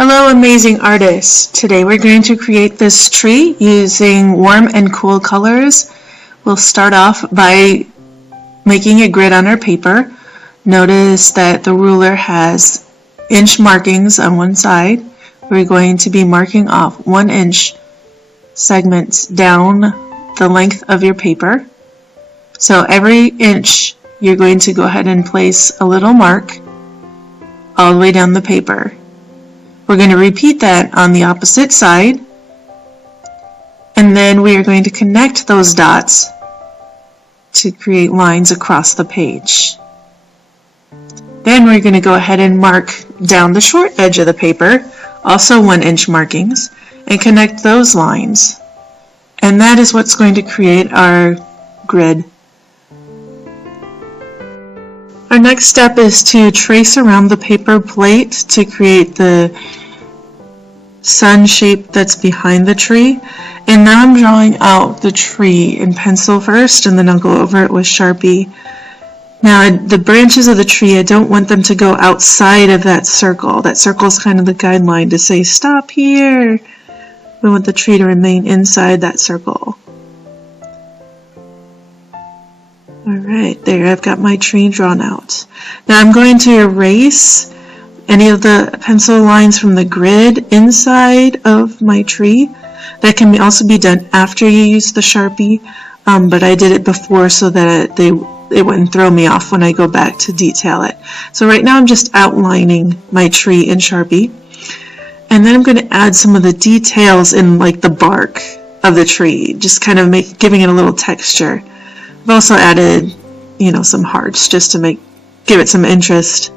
Hello, amazing artists. Today we're going to create this tree using warm and cool colors. We'll start off by making a grid on our paper. Notice that the ruler has inch markings on one side. We're going to be marking off 1 inch segments down the length of your paper. So every inch you're going to go ahead and place a little mark all the way down the paper. We're going to repeat that on the opposite side, and then we are going to connect those dots to create lines across the page. Then we're going to go ahead and mark down the short edge of the paper, also 1 inch markings, and connect those lines. And that is what's going to create our grid. Our next step is to trace around the paper plate to create the sun shape that's behind the tree. And now I'm drawing out the tree in pencil first, and then I'll go over it with Sharpie. Now the branches of the tree, I don't want them to go outside of that circle. That circle is kind of the guideline to say stop here. We want the tree to remain inside that circle. Alright, there, I've got my tree drawn out. Now I'm going to erase any of the pencil lines from the grid inside of my tree. That can also be done after you use the Sharpie, but I did it before so that it wouldn't throw me off when I go back to detail it. So right now I'm just outlining my tree in Sharpie, and then I'm going to add some of the details in like the bark of the tree, just kind of giving it a little texture. I've also added, some hearts just to give it some interest.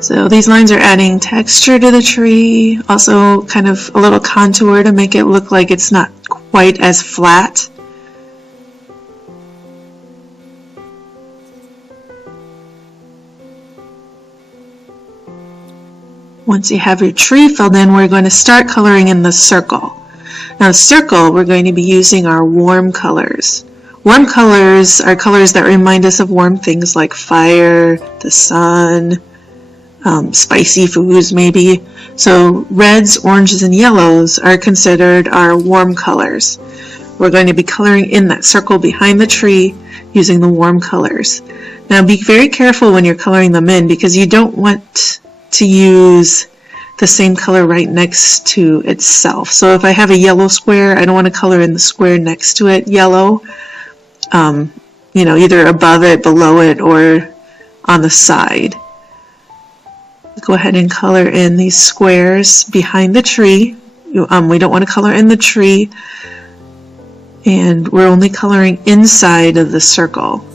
So these lines are adding texture to the tree, also kind of a little contour to make it look like it's not quite as flat. Once you have your tree filled in, we're going to start coloring in the circle. Now the circle, we're going to be using our warm colors. Warm colors are colors that remind us of warm things like fire, the sun, spicy foods maybe. So reds, oranges, and yellows are considered our warm colors. We're going to be coloring in that circle behind the tree using the warm colors. Now be very careful when you're coloring them in, because you don't want to use the same color right next to itself. So if I have a yellow square, I don't want to color in the square next to it yellow, either above it, below it, or on the side. Go ahead and color in these squares behind the tree. We don't want to color in the tree, and we're only coloring inside of the circle.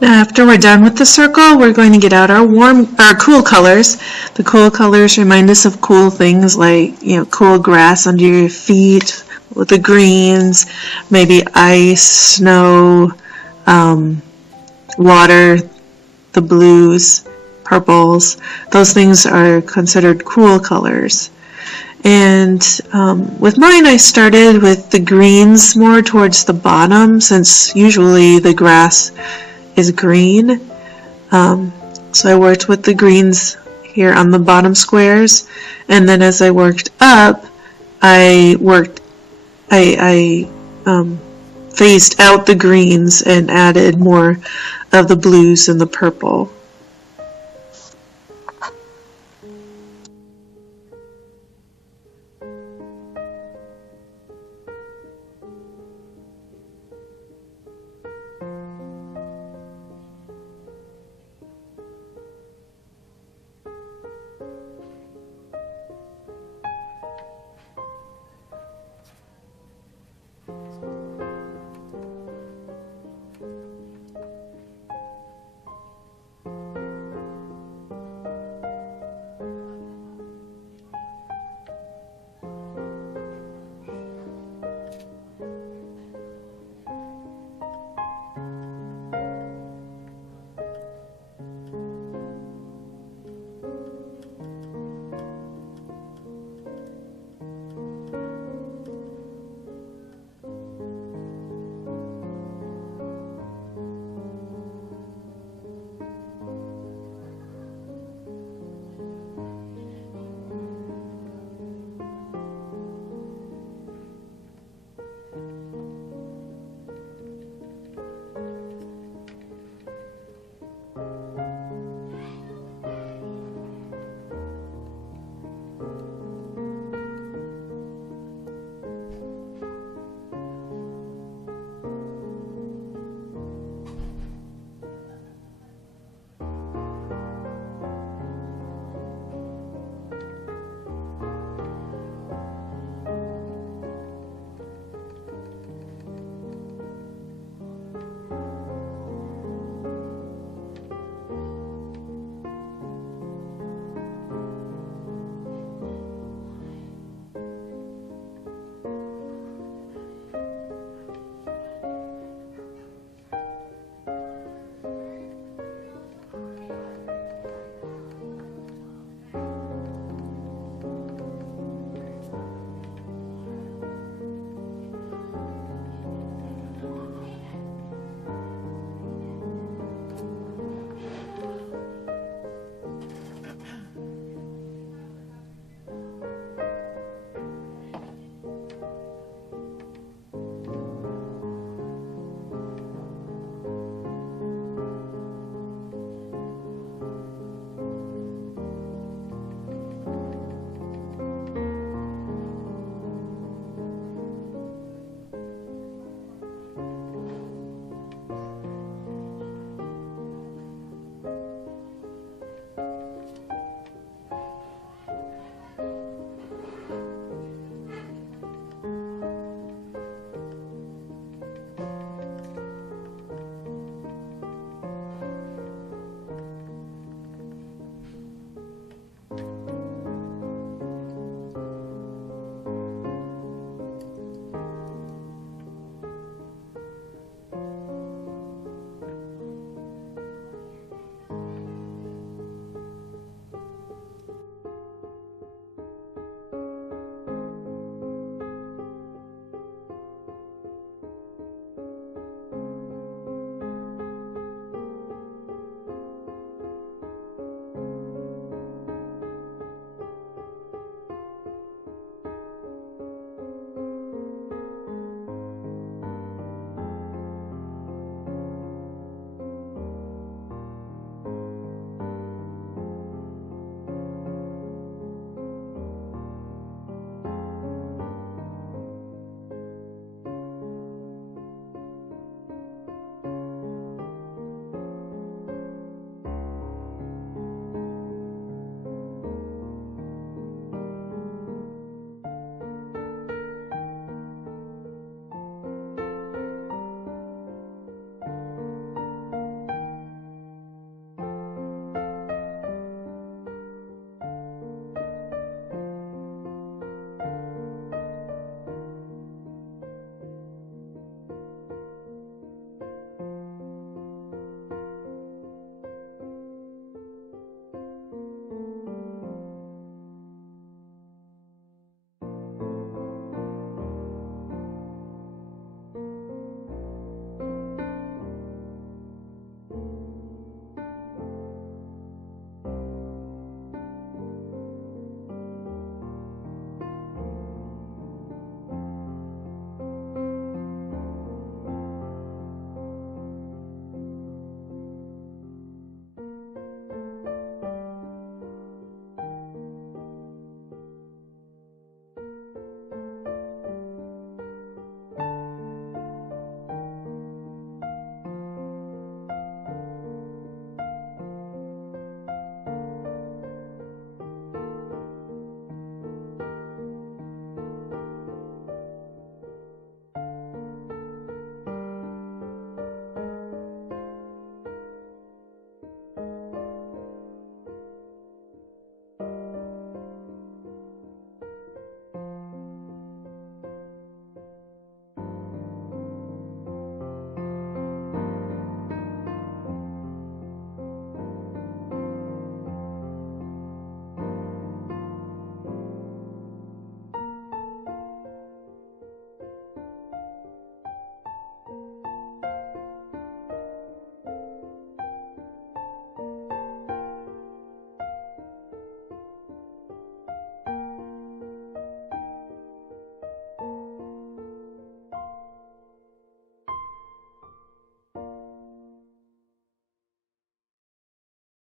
Now after we're done with the circle, we're going to get out our cool colors. The cool colors remind us of cool things like, cool grass under your feet with the greens, maybe ice, snow, water, the blues, purples. Those things are considered cool colors. And with mine, I started with the greens more towards the bottom, since usually the grass is green. So I worked with the greens here on the bottom squares, and then as I worked up, I phased out the greens and added more of the blues and the purple.